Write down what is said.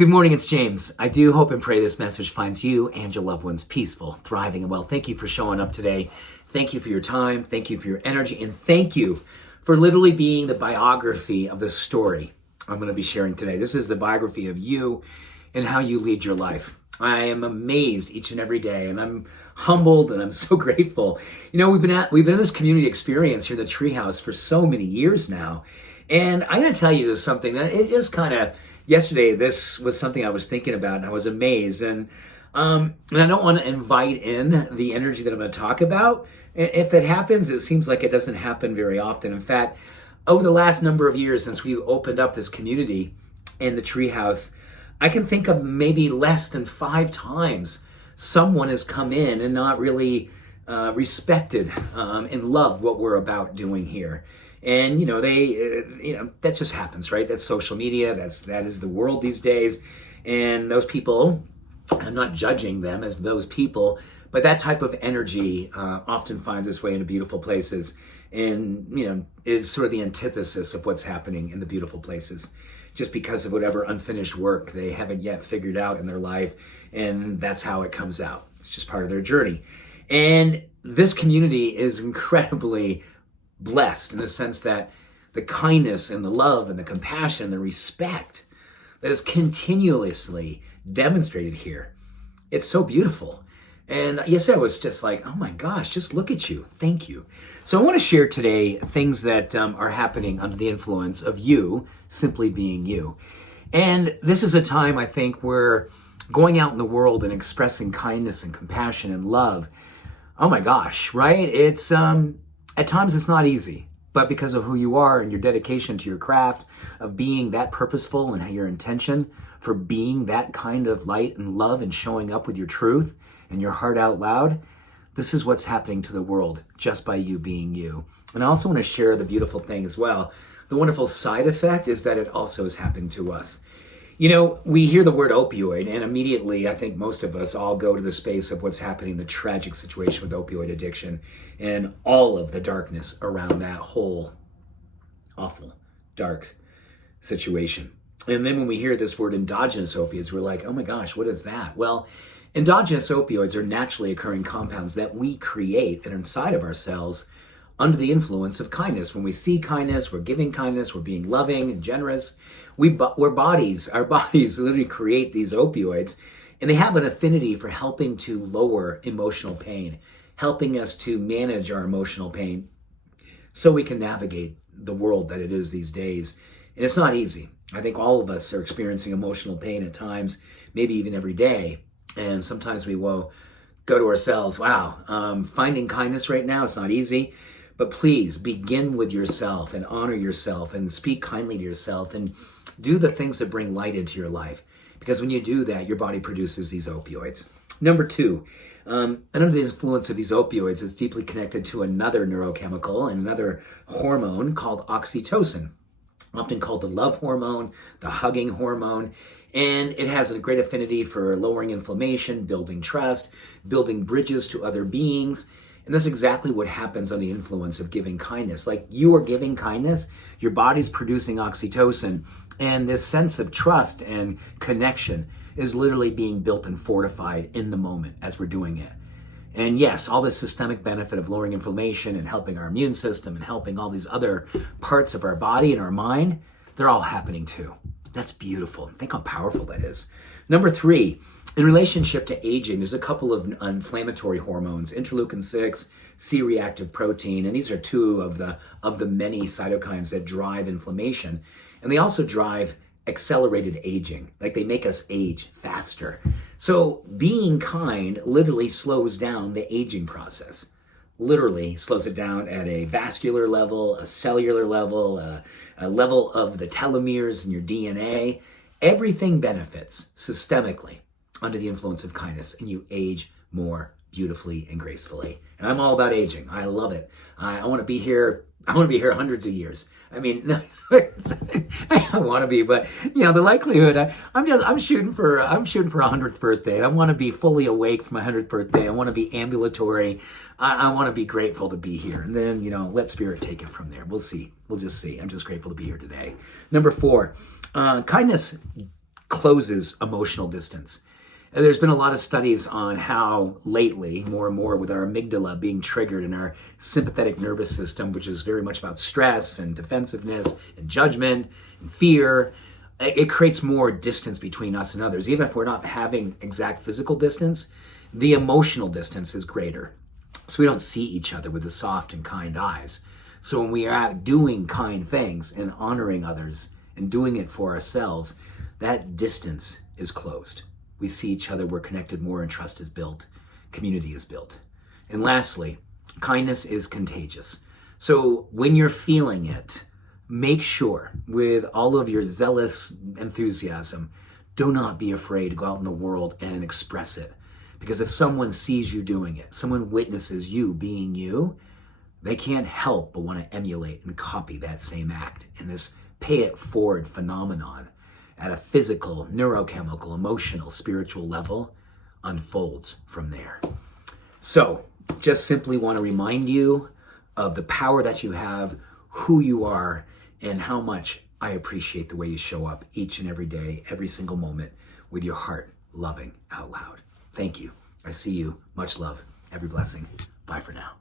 Good morning, it's James. I do hope and pray this message finds you and your loved ones peaceful, thriving, and well. Thank you for showing up today. Thank you for your time. Thank you for your energy. And thank you for literally being the biography of the story I'm going to be sharing today. This is the biography of you and how you lead your life. I am amazed each and every day, and I'm humbled, and I'm so grateful. You know, we've been in this community experience here at the Treehouse for so many years now. And I'm going to tell you there's something that it just kind of... Yesterday, this was something I was thinking about, and I was amazed. And I don't want to invite in the energy that I'm going to talk about. If that happens, it seems like it doesn't happen very often. In fact, over the last number of years since we opened up this community in the Treehouse, I can think of maybe less than 5 times someone has come in and not really respected and loved what we're about doing here. And, that just happens, right? That's social media. That is the world these days. And those people, I'm not judging them as those people, but that type of energy often finds its way into beautiful places and, is sort of the antithesis of what's happening in the beautiful places, just because of whatever unfinished work they haven't yet figured out in their life. And that's how it comes out. It's just part of their journey. And this community is incredibly blessed in the sense that the kindness and the love and the compassion and the respect that is continuously demonstrated here, it's so beautiful. And yesterday I was just like, oh my gosh, just look at you. Thank you. So I want to share today things that are happening under the influence of you simply being you. And this is a time, I think, where going out in the world and expressing kindness and compassion and love, oh my gosh, right? It's at times it's not easy, but because of who you are and your dedication to your craft of being that purposeful and your intention for being that kind of light and love and showing up with your truth and your heart out loud, this is what's happening to the world just by you being you. And I also want to share the beautiful thing as well. The wonderful side effect is that it also is happening to us. We hear the word opioid, and immediately I think most of us all go to the space of what's happening, the tragic situation with opioid addiction and all of the darkness around that whole awful, dark situation. And then when we hear this word endogenous opioids, we're like, oh my gosh, what is that? Well, endogenous opioids are naturally occurring compounds that we create that are inside of ourselves under the influence of kindness. When we see kindness, we're giving kindness, we're being loving and generous. Our bodies literally create these opioids, and they have an affinity for helping to lower emotional pain, helping us to manage our emotional pain so we can navigate the world that it is these days. And it's not easy. I think all of us are experiencing emotional pain at times, maybe even every day. And sometimes we will go to ourselves, wow, finding kindness right now, it's not easy. But please begin with yourself and honor yourself and speak kindly to yourself and do the things that bring light into your life. Because when you do that, your body produces these opioids. Number 2, under the influence of these opioids, it's deeply connected to another neurochemical and another hormone called oxytocin, often called the love hormone, the hugging hormone. And it has a great affinity for lowering inflammation, building trust, building bridges to other beings. And that's exactly what happens on the influence of giving kindness. Like you are giving kindness, your body's producing oxytocin, and this sense of trust and connection is literally being built and fortified in the moment as we're doing it. And yes, all the systemic benefit of lowering inflammation and helping our immune system and helping all these other parts of our body and our mind, they're all happening too. That's beautiful. Think how powerful that is. Number 3, in relationship to aging, there's a couple of inflammatory hormones, interleukin-6, C-reactive protein, and these are 2 of the many cytokines that drive inflammation. And they also drive accelerated aging, like they make us age faster. So being kind literally slows down the aging process. Literally slows it down at a vascular level, a cellular level, a level of the telomeres in your DNA. Everything benefits systemically under the influence of kindness, and you age more beautifully and gracefully. And I'm all about aging. I love it. I want to be here. I want to be here hundreds of years. I mean, I want to be, but the likelihood. I'm shooting for a 100th birthday. I want to be fully awake for my 100th birthday. I want to be ambulatory. I want to be grateful to be here, and then let spirit take it from there. We'll see. We'll just see. I'm just grateful to be here today. Number 4, kindness closes emotional distance. And there's been a lot of studies on how lately, more and more with our amygdala being triggered in our sympathetic nervous system, which is very much about stress and defensiveness and judgment and fear, it creates more distance between us and others. Even if we're not having exact physical distance, the emotional distance is greater. So we don't see each other with the soft and kind eyes. So when we are out doing kind things and honoring others and doing it for ourselves, that distance is closed. We see each other, we're connected more, and trust is built, community is built. And lastly, kindness is contagious. So when you're feeling it, make sure with all of your zealous enthusiasm, do not be afraid to go out in the world and express it. Because if someone sees you doing it, someone witnesses you being you, they can't help but want to emulate and copy that same act. And this pay it forward phenomenon at a physical, neurochemical, emotional, spiritual level unfolds from there. So just simply want to remind you of the power that you have, who you are, and how much I appreciate the way you show up each and every day, every single moment with your heart loving out loud. Thank you. I see you. Much love. Every blessing. Bye for now.